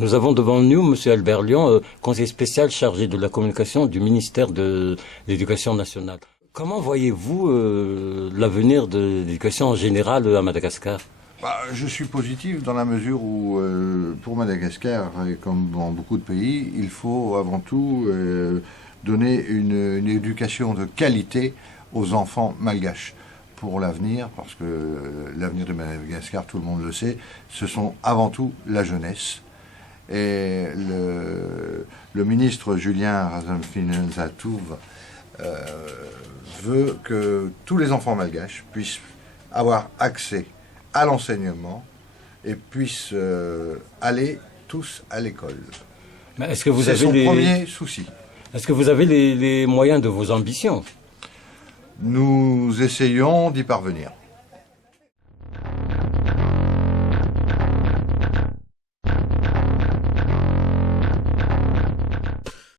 Nous avons devant nous M. Albert Lyon, conseiller spécial chargé de la communication du ministère de l'Éducation nationale. Comment voyez-vous l'avenir de l'éducation en général à Madagascar? Je suis positif dans la mesure où, pour Madagascar, et comme dans beaucoup de pays, il faut avant tout donner une éducation de qualité aux enfants malgaches pour l'avenir, parce que l'avenir de Madagascar, tout le monde le sait, ce sont avant tout la jeunesse. Et le ministre Julien Razamphine-Zaatouv veut que tous les enfants malgaches puissent avoir accès à l'enseignement et puissent aller tous à l'école. Est-ce que vous C'est avez son premier souci. Est-ce que vous avez les moyens de vos ambitions? Nous essayons d'y parvenir.